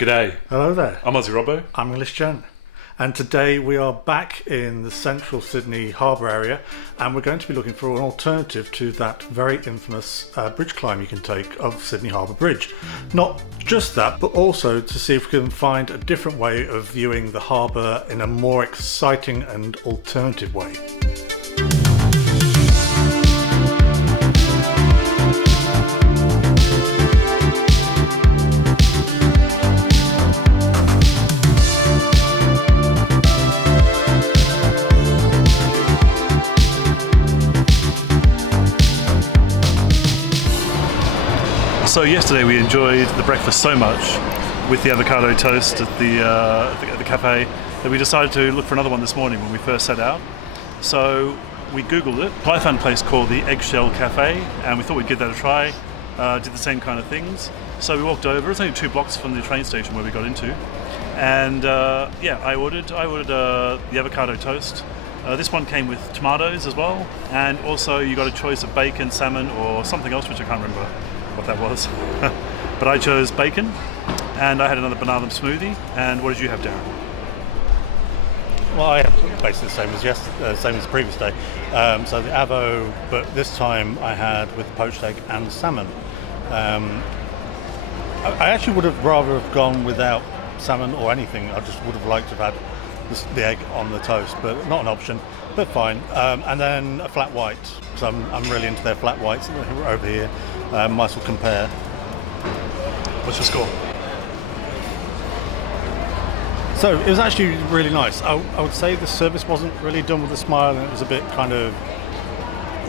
G'day, Hello there, I'm Aussie Robbo. I'm English Jen, and today we are back in the central Sydney Harbour area, and we're going to be looking for an alternative to that very infamous bridge climb you can take of Sydney Harbour Bridge. Not just that, but also to see if we can find a different way of viewing the harbour in a more exciting and alternative way. So yesterday we enjoyed the breakfast so much with the avocado toast at the cafe that we decided to look for another one this morning when we first set out. So we googled it. I found a place called the Eggshell Cafe and we thought we'd give that a try. Did the same kind of things. So we walked over. It's only 2 blocks from the train station where we got into. And I ordered the avocado toast. This one came with tomatoes as well, and also you got a choice of bacon, salmon, or something else which I can't remember what that was. But I chose bacon, and I had another banana smoothie. And what did you have, Darren? Well, I had basically the same as the previous day. So the avo, but this time I had with poached egg and salmon. I actually would have rather have gone without salmon or anything. I just would have liked to have had the egg on the toast, but not an option. But fine. And then a flat white. So I'm really into their flat whites over here. Might as well compare. What's your score? So it was actually really nice. I would say the service wasn't really done with a smile, and it was a bit kind of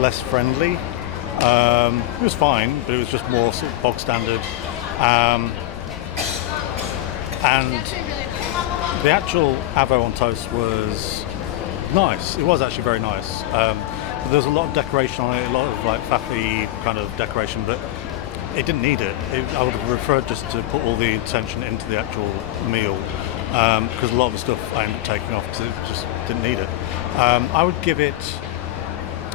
less friendly. It was fine, but it was just more sort of bog standard. And the actual avo on toast was nice. It was actually very nice. But there was a lot of decoration on it, a lot of like faffy kind of decoration, but it didn't need it. I would have preferred just to put all the attention into the actual meal, because a lot of the stuff I ended up taking off because it just didn't need it. I would give it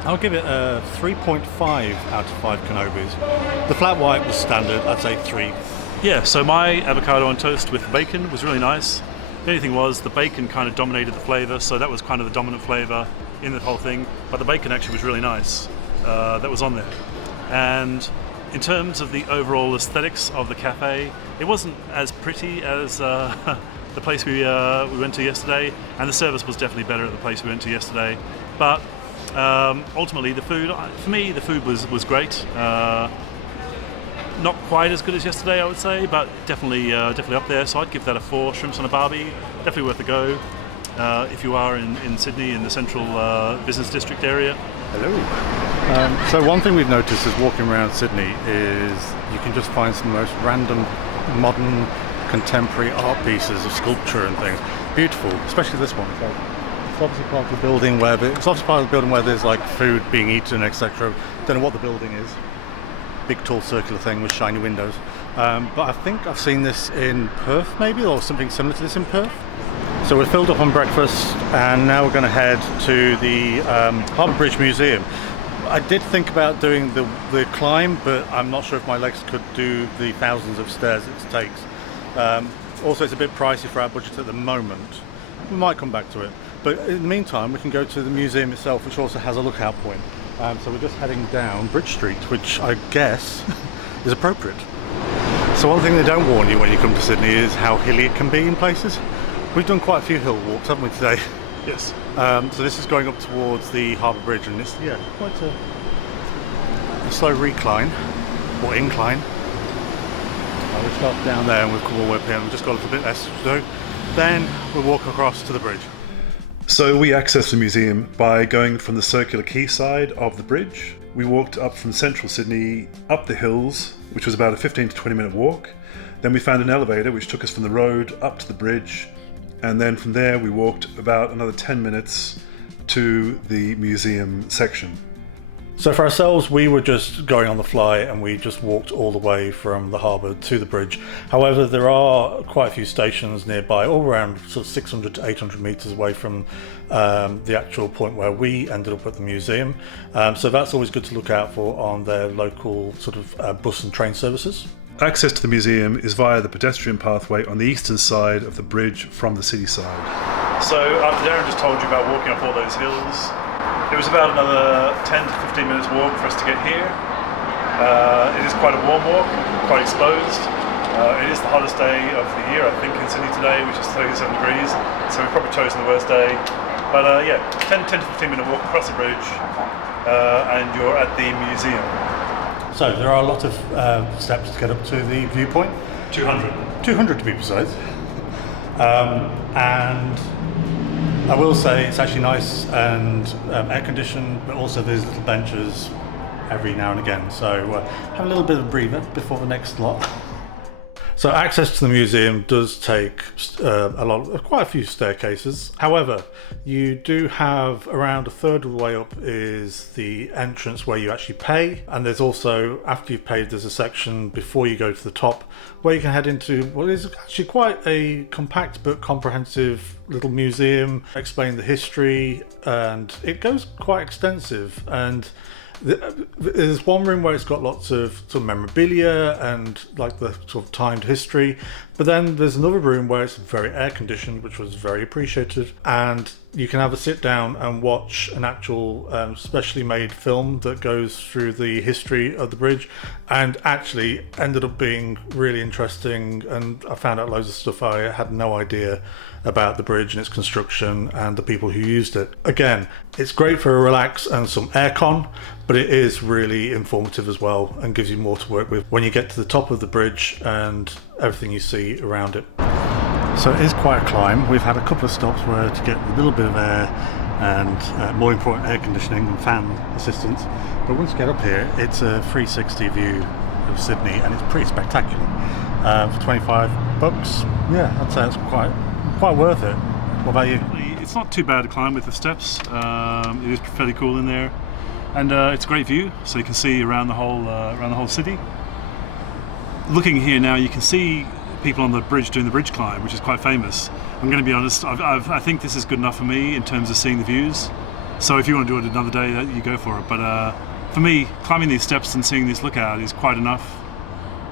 a 3.5 out of 5 Kenobis. The flat white was standard. I'd say 3. Yeah, so my avocado on toast with bacon was really nice. The only thing was the bacon kind of dominated the flavour, so that was kind of the dominant flavour in the whole thing. But the bacon actually was really nice. That was on there. And in terms of the overall aesthetics of the cafe, it wasn't as pretty as the place we went to yesterday, and the service was definitely better at the place we went to yesterday. But ultimately, the food, for me, the food was great. Not quite as good as yesterday, I would say, but definitely up there. So I'd give that a 4. Shrimps on a barbie, definitely worth a go if you are in Sydney in the central business district area. Hello. So one thing we've noticed is walking around Sydney is you can just find some of the most random, modern, contemporary art pieces of sculpture and things. Beautiful, especially this one. It's obviously part of the building where there's like food being eaten, etc. Don't know what the building is. Big tall circular thing with shiny windows. But I think I've seen this in Perth maybe, or something similar to this in Perth. So we're filled up on breakfast and now we're going to head to the Harbour Bridge Museum. I did think about doing the climb, but I'm not sure if my legs could do the thousands of stairs it takes. Also, it's a bit pricey for our budget at the moment. We might come back to it. But in the meantime, we can go to the museum itself, which also has a lookout point. So we're just heading down Bridge Street, which I guess is appropriate. So one thing they don't warn you when you come to Sydney is how hilly it can be in places. We've done quite a few hill walks, haven't we, today? Yes. So this is going up towards the Harbour Bridge, and it's quite a slow recline, or incline. We'll start down there and we'll come all the way up here, and we've just got a little bit less to do. Then we'll walk across to the bridge. So we accessed the museum by going from the circular quay side of the bridge. We walked up from central Sydney, up the hills, which was about a 15 to 20 minute walk. Then we found an elevator which took us from the road up to the bridge. And then from there we walked about another 10 minutes to the museum section. So for ourselves, we were just going on the fly and we just walked all the way from the harbour to the bridge. However, there are quite a few stations nearby, all around sort of 600 to 800 metres away from the actual point where we ended up at the museum. So that's always good to look out for on their local sort of bus and train services. Access to the museum is via the pedestrian pathway on the eastern side of the bridge from the city side. So after Darren just told you about walking up all those hills, it was about another 10 to 15 minutes walk for us to get here. It is quite a warm walk, quite exposed. It is the hottest day of the year, I think, in Sydney today, which is 37 degrees, so we've probably chosen the worst day. But 10 to 15 minute walk across the bridge, and you're at the museum. So there are a lot of steps to get up to the viewpoint. 200 to be precise. And I will say it's actually nice and air conditioned, but also there's little benches every now and again. So have a little bit of a breather before the next lot. So access to the museum does take quite a few staircases. However, you do have around a third of the way up is the entrance where you actually pay, and there's also, after you've paid, there's a section before you go to the top where you can head into what is actually quite a compact but comprehensive little museum, explain the history, and it goes quite extensive. And there's one room where it's got lots of sort of memorabilia and like the sort of timed history, but then there's another room where it's very air conditioned, which was very appreciated, and you can have a sit down and watch an actual specially made film that goes through the history of the bridge, and actually ended up being really interesting, and I found out loads of stuff I had no idea about the bridge and its construction and the people who used it. Again, it's great for a relax and some aircon, but it is really informative as well and gives you more to work with when you get to the top of the bridge and everything you see around it. So it is quite a climb. We've had a couple of stops where to get a little bit of air and more important, air conditioning and fan assistance. But once you get up here, it's a 360 view of Sydney and it's pretty spectacular. For $25, yeah, I'd say it's quite worth it. What about you? It's not too bad to climb with the steps. It is fairly cool in there, and it's a great view, so you can see around the whole city. Looking here now, you can see people on the bridge doing the bridge climb, which is quite famous. I'm going to be honest, I think this is good enough for me in terms of seeing the views. So if you want to do it another day, you go for it. But for me, climbing these steps and seeing this lookout is quite enough.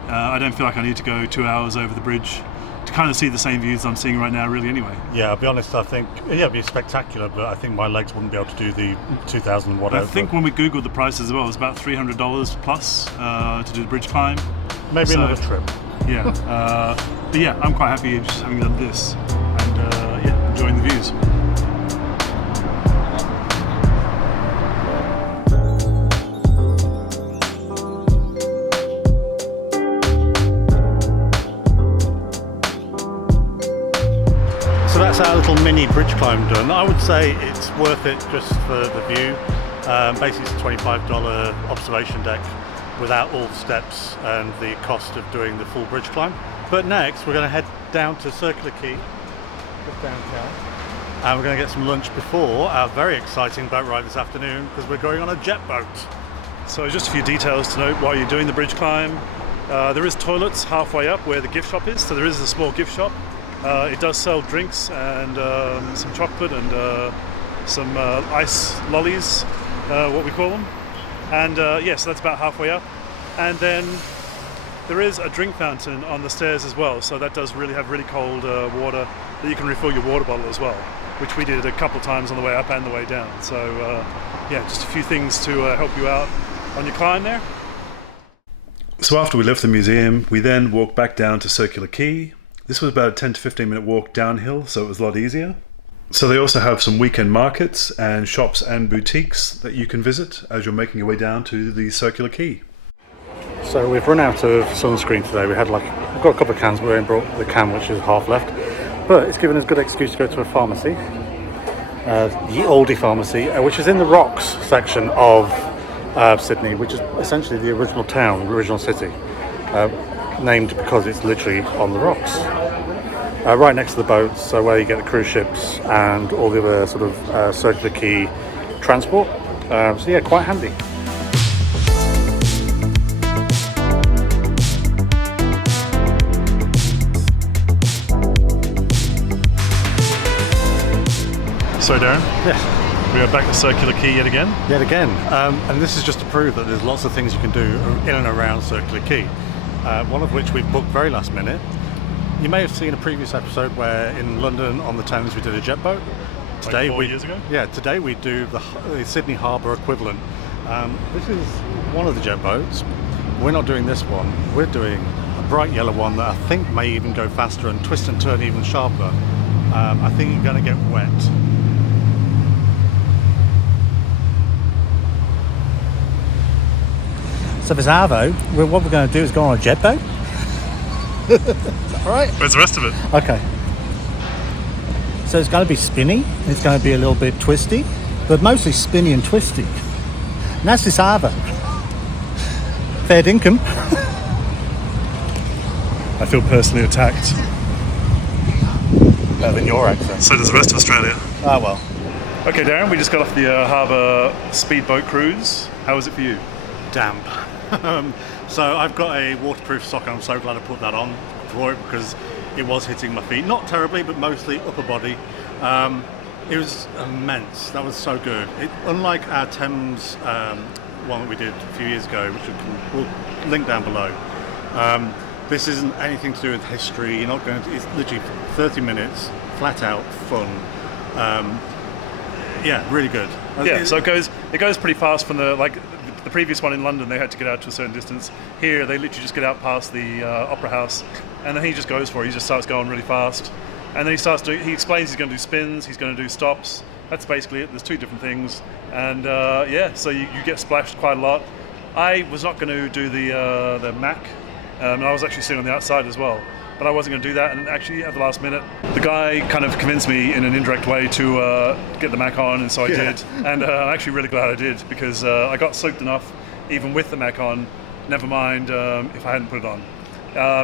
I don't feel like I need to go 2 hours over the bridge to kind of see the same views I'm seeing right now, really, anyway. Yeah, I'll be honest, I think, it'd be spectacular, but I think my legs wouldn't be able to do the 2,000 whatever. I think when we Googled the prices as well, it's about $300 plus to do the bridge climb. Maybe another trip. Yeah, but yeah, I'm quite happy just having done this and enjoying the views. So that's our little mini bridge climb done. I would say it's worth it just for the view. Basically it's a $25 observation deck without all the steps and the cost of doing the full bridge climb. But next we're going to head down to Circular Quay, just downtown, and we're going to get some lunch before our very exciting boat ride this afternoon, because we're going on a jet boat. So just a few details to note while you're doing the bridge climb. There is toilets halfway up where the gift shop is, so there is a small gift shop. It does sell drinks and some chocolate and some ice lollies, what we call them. And so that's about halfway up. And then there is a drink fountain on the stairs as well, so that does really have really cold water that you can refill your water bottle as well, which we did a couple of times on the way up and the way down. So just a few things to help you out on your climb there. So after we left the museum, we then walked back down to Circular Quay. This was about a 10 to 15 minute walk downhill, so it was a lot easier. So they also have some weekend markets and shops and boutiques that you can visit as you're making your way down to the Circular Quay. So we've run out of sunscreen today. We've got a couple of cans, but we only brought the can which is half left. But it's given us a good excuse to go to a pharmacy, the Oldie Pharmacy, which is in the Rocks section of Sydney, which is essentially the original town, the original city, named because it's literally on the rocks. Right next to the boats, so where you get the cruise ships and all the other sort of Circular Quay transport. So yeah, quite handy. So Darren, Yeah. we are back to Circular Quay yet again. Yet again, and this is just to prove that there's lots of things you can do in and around Circular Quay. one of which we've booked very last minute. You may have seen a previous episode where in London on the Thames we did a jet boat. Today, like 4 years ago? Yeah, today we do the Sydney Harbour equivalent. This is one of the jet boats. We're not doing this one. We're doing a bright yellow one that I think may even go faster and twist and turn even sharper. I think you're going to get wet. So for Arvo, what we're going to do is go on a jet boat. Is that right? Where's the rest of it? Okay. So it's going to be spinny, it's going to be a little bit twisty, but mostly spinny and twisty. And that's this Arvo. Fair dinkum. I feel personally attacked. Better than your accent. So does the rest of Australia. Ah, well. Okay, Darren, we just got off the harbour speedboat cruise. How was it for you? Damp. So I've got a waterproof sock and I'm so glad I put that on for it because it was hitting my feet. Not terribly, but mostly upper body. It was immense. That was so good. Unlike our Thames one that we did a few years ago, which we'll link down below, this isn't anything to do with history. You're not going to, it's literally 30 minutes, flat out fun. Yeah, really good. Yeah, so it goes pretty fast from the previous one in London. They had to get out to a certain distance. Here they literally just get out past the Opera House, and then he just goes for it. He just starts going really fast, and then he explains he's going to do spins, he's going to do stops. That's basically it. There's two different things, and so you get splashed quite a lot. I was not going to do the Mac, and I was actually sitting on the outside as well. But I wasn't going to do that, and actually at the last minute the guy kind of convinced me in an indirect way to get the Mac on, and so I did, and I'm actually really glad I did because I got soaked enough even with the Mac on, never mind if I hadn't put it on.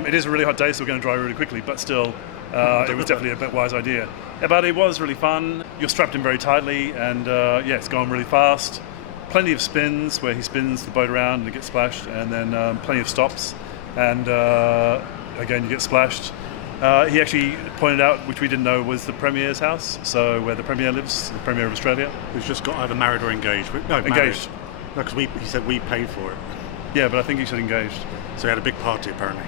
It is a really hot day, so we're going to dry really quickly, but still it was definitely a bit wise idea. But it was really fun. You're strapped in very tightly, and it's going really fast. Plenty of spins where he spins the boat around and it gets splashed, and then plenty of stops, and again, you get splashed. He actually pointed out, which we didn't know, was the Premier's house, so where the Premier lives, the Premier of Australia. Who's just got either married or engaged. No, engaged. No, because he said we paid for it. Yeah, but I think he said engaged. So he had a big party, apparently.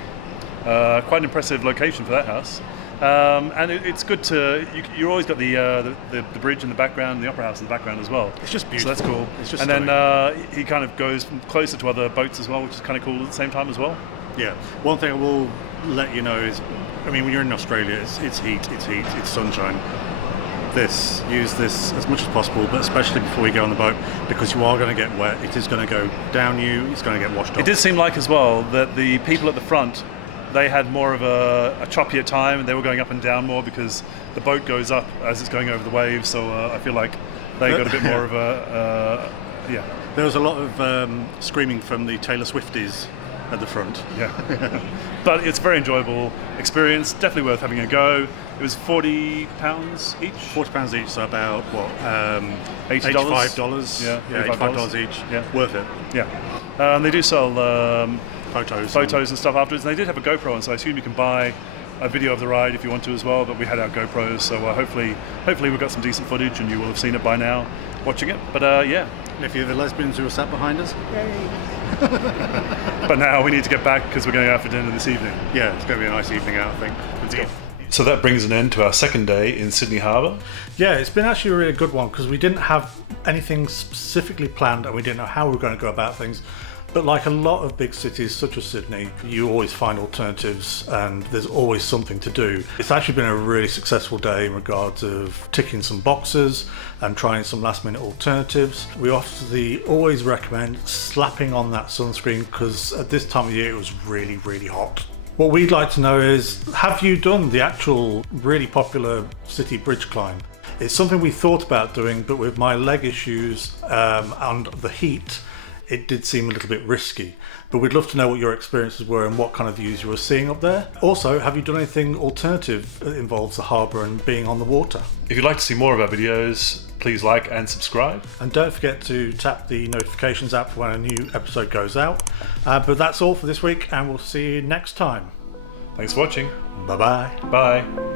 Quite an impressive location for that house. And it's good to... You always got the bridge in the background, and the Opera House in the background as well. It's just beautiful. So that's cool. It's just and then he kind of goes closer to other boats as well, which is kind of cool at the same time as well. Yeah. One thing I will let you know is, I mean, when you're in Australia, it's heat, it's sunshine. Use this as much as possible, but especially before you go on the boat, because you are going to get wet. It is going to go down you. It's going to get washed off. It did seem like as well that the people at the front, they had more of a choppier time, and they were going up and down more because the boat goes up as it's going over the waves. So I feel like they got a bit more of a There was a lot of screaming from the Taylor Swifties at the front. Yeah. But it's a very enjoyable experience, definitely worth having a go. It was £40 each? £40 each, so about, what, $80? $85? Yeah, $85 each. Yeah. Worth it. Yeah. They do sell photos and stuff afterwards, and they did have a GoPro on, so I assume you can buy a video of the ride if you want to as well, but we had our GoPros, so hopefully we've got some decent footage and you will have seen it by now watching it. But yeah. And if you're the lesbians who are sat behind us, yay! But now we need to get back because we're going out for dinner this evening. Yeah, it's going to be a nice evening out, I think. Let's go. So that brings an end to our second day in Sydney Harbour. Yeah, it's been actually a really good one because we didn't have anything specifically planned and we didn't know how we were going to go about things. But like a lot of big cities such as Sydney, you always find alternatives and there's always something to do. It's actually been a really successful day in regards of ticking some boxes and trying some last minute alternatives. We obviously always recommend slapping on that sunscreen because at this time of year it was really, really hot. What we'd like to know is, have you done the actual really popular city bridge climb? It's something we thought about doing, but with my leg issues and the heat, it did seem a little bit risky, but we'd love to know what your experiences were and what kind of views you were seeing up there. Also, have you done anything alternative that involves the harbour and being on the water? If you'd like to see more of our videos, please like and subscribe. And don't forget to tap the notifications app when a new episode goes out. But that's all for this week, and we'll see you next time. Thanks for watching. Bye-bye. Bye.